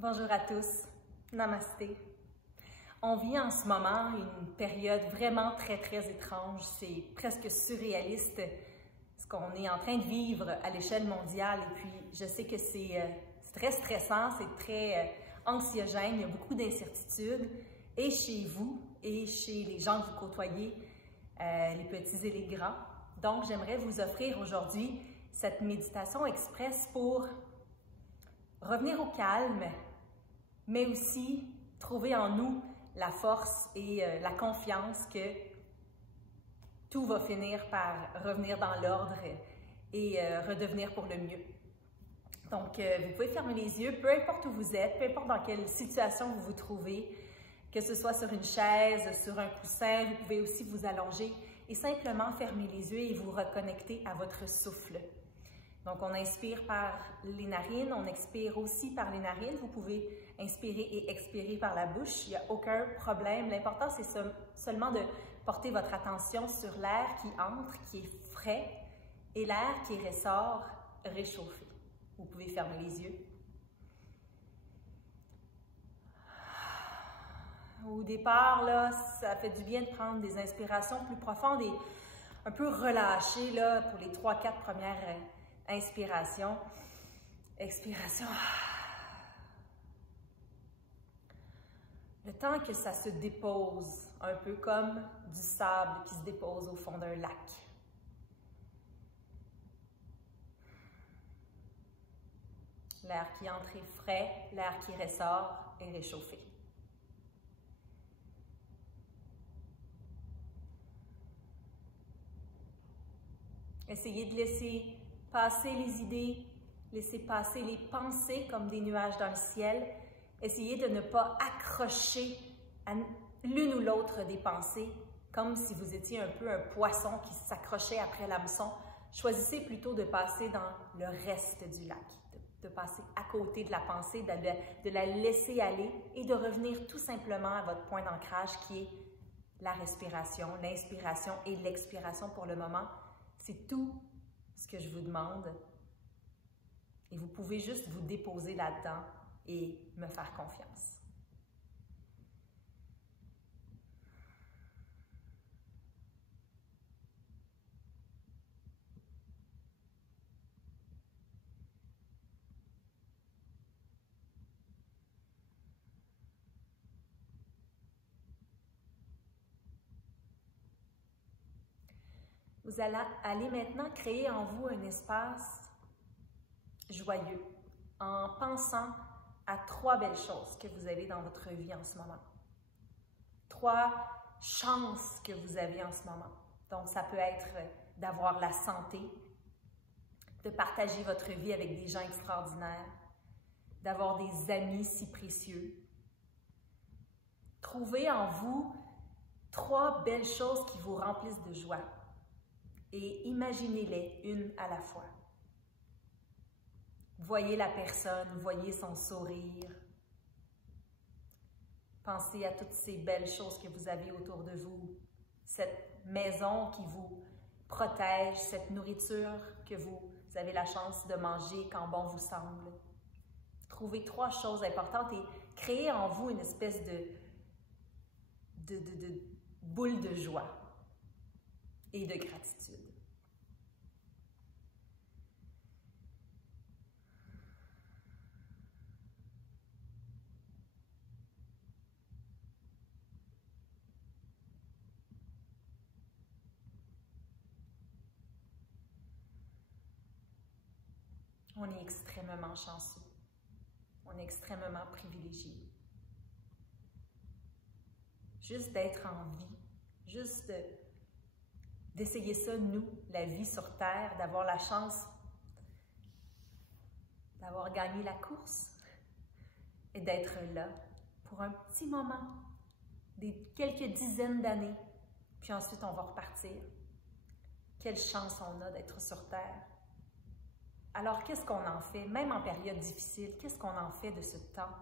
Bonjour à tous, namasté. On vit en ce moment une période vraiment très étrange, c'est presque surréaliste ce qu'on est en train de vivre à l'échelle mondiale et puis je sais que c'est très stressant, c'est très anxiogène, il y a beaucoup d'incertitudes et chez vous et chez les gens que vous côtoyez, les petits et les grands. Donc j'aimerais vous offrir aujourd'hui cette méditation express pour revenir au calme, mais aussi trouver en nous la force et la confiance que tout va finir par revenir dans l'ordre et redevenir pour le mieux. Donc, vous pouvez fermer les yeux, peu importe où vous êtes, peu importe dans quelle situation vous vous trouvez, que ce soit sur une chaise, sur un coussin, vous pouvez aussi vous allonger et simplement fermer les yeux et vous reconnecter à votre souffle. Donc, on inspire par les narines, on expire aussi par les narines. Vous pouvez inspirer et expirer par la bouche, il n'y a aucun problème. L'important, c'est seulement de porter votre attention sur l'air qui entre, qui est frais, et l'air qui ressort réchauffé. Vous pouvez fermer les yeux. Au départ, là, ça fait du bien de prendre des inspirations plus profondes et un peu relâchées là, pour les 3-4 premières inspiration, expiration. Le temps que ça se dépose, un peu comme du sable qui se dépose au fond d'un lac. L'air qui entre est frais, l'air qui ressort est réchauffé. Essayez de laisser passer les idées, laissez passer les pensées comme des nuages dans le ciel. Essayez de ne pas accrocher à l'une ou l'autre des pensées, comme si vous étiez un peu un poisson qui s'accrochait après l'hameçon. Choisissez plutôt de passer dans le reste du lac, de passer à côté de la pensée, de la laisser aller et de revenir tout simplement à votre point d'ancrage qui est la respiration, l'inspiration et l'expiration pour le moment. C'est tout ce que je vous demande et vous pouvez juste vous déposer là-dedans et me faire confiance. Vous allez maintenant créer en vous un espace joyeux en pensant à 3 belles choses que vous avez dans votre vie en ce moment. 3 chances que vous avez en ce moment. Donc, ça peut être d'avoir la santé, de partager votre vie avec des gens extraordinaires, d'avoir des amis si précieux. Trouvez en vous 3 belles choses qui vous remplissent de joie et imaginez-les une à la fois. Voyez la personne, voyez son sourire. Pensez à toutes ces belles choses que vous avez autour de vous. Cette maison qui vous protège, cette nourriture que vous avez la chance de manger quand bon vous semble. Trouvez 3 choses importantes et créez en vous une espèce de boule de joie et de gratitude. On est extrêmement chanceux. On est extrêmement privilégié. Juste d'être en vie, juste d'essayer ça, nous, la vie sur Terre, d'avoir la chance d'avoir gagné la course et d'être là pour un petit moment, quelques dizaines d'années, puis ensuite on va repartir. Quelle chance on a d'être sur Terre. Alors, qu'est-ce qu'on en fait, même en période difficile, qu'est-ce qu'on en fait de ce temps?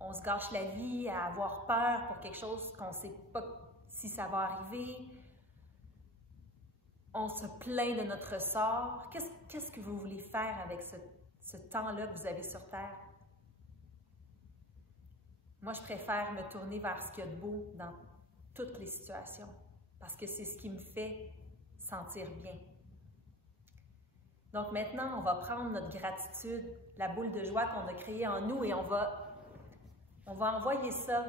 On se gâche la vie à avoir peur pour quelque chose qu'on ne sait pas si ça va arriver. On se plaint de notre sort. Qu'est-ce que vous voulez faire avec ce temps-là que vous avez sur Terre? Moi, je préfère me tourner vers ce qu'il y a de beau dans toutes les situations, parce que c'est ce qui me fait sentir bien. Donc maintenant, on va prendre notre gratitude, la boule de joie qu'on a créée en nous, et on va envoyer ça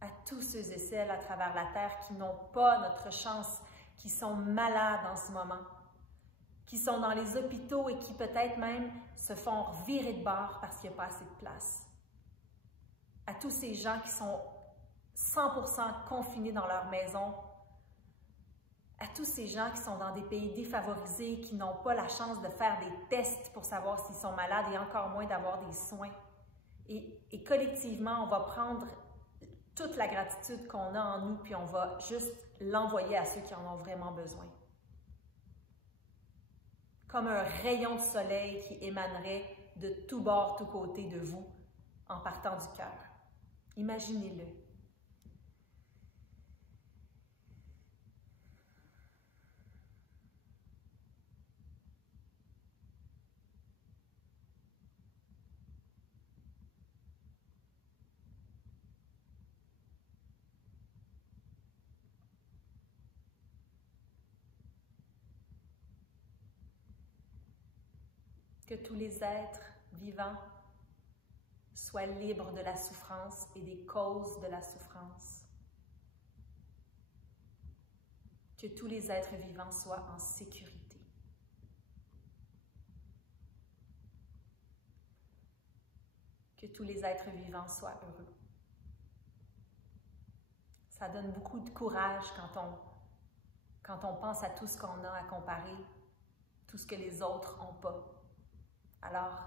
à tous ceux et celles à travers la Terre qui n'ont pas notre chance, qui sont malades en ce moment, qui sont dans les hôpitaux et qui peut-être même se font virer de bord parce qu'il n'y a pas assez de place. À tous ces gens qui sont 100% confinés dans leur maison, à tous ces gens qui sont dans des pays défavorisés, qui n'ont pas la chance de faire des tests pour savoir s'ils sont malades et encore moins d'avoir des soins. Et collectivement, on va prendre toute la gratitude qu'on a en nous, puis on va juste l'envoyer à ceux qui en ont vraiment besoin. Comme un rayon de soleil qui émanerait de tous bords, tous côtés de vous, en partant du cœur. Imaginez-le. Que tous les êtres vivants soient libres de la souffrance et des causes de la souffrance. Que tous les êtres vivants soient en sécurité. Que tous les êtres vivants soient heureux. Ça donne beaucoup de courage quand on pense à tout ce qu'on a à comparer, tout ce que les autres n'ont pas. Alors,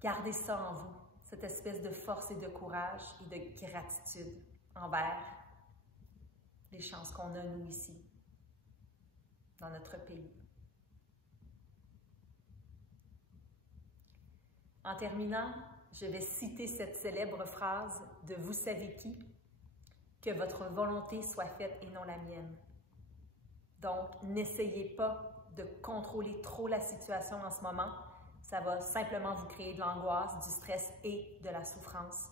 gardez ça en vous, cette espèce de force et de courage et de gratitude envers les chances qu'on a, nous, ici, dans notre pays. En terminant, je vais citer cette célèbre phrase de Vous savez qui? Que votre volonté soit faite et non la mienne. Donc, n'essayez pas de contrôler trop la situation en ce moment. Ça va simplement vous créer de l'angoisse, du stress et de la souffrance.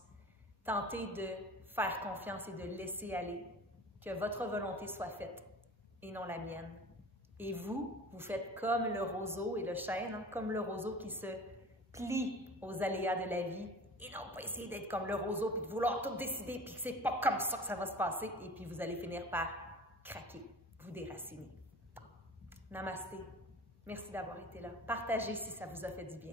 Tentez de faire confiance et de laisser aller, que votre volonté soit faite et non la mienne. Et vous faites comme le roseau et le chêne, hein, comme le roseau qui se plie aux aléas de la vie, et non pas essayer d'être comme le roseau puis de vouloir tout décider puis que c'est pas comme ça que ça va se passer, et puis vous allez finir par craquer, vous déraciner. Namasté. Merci d'avoir été là. Partagez si ça vous a fait du bien.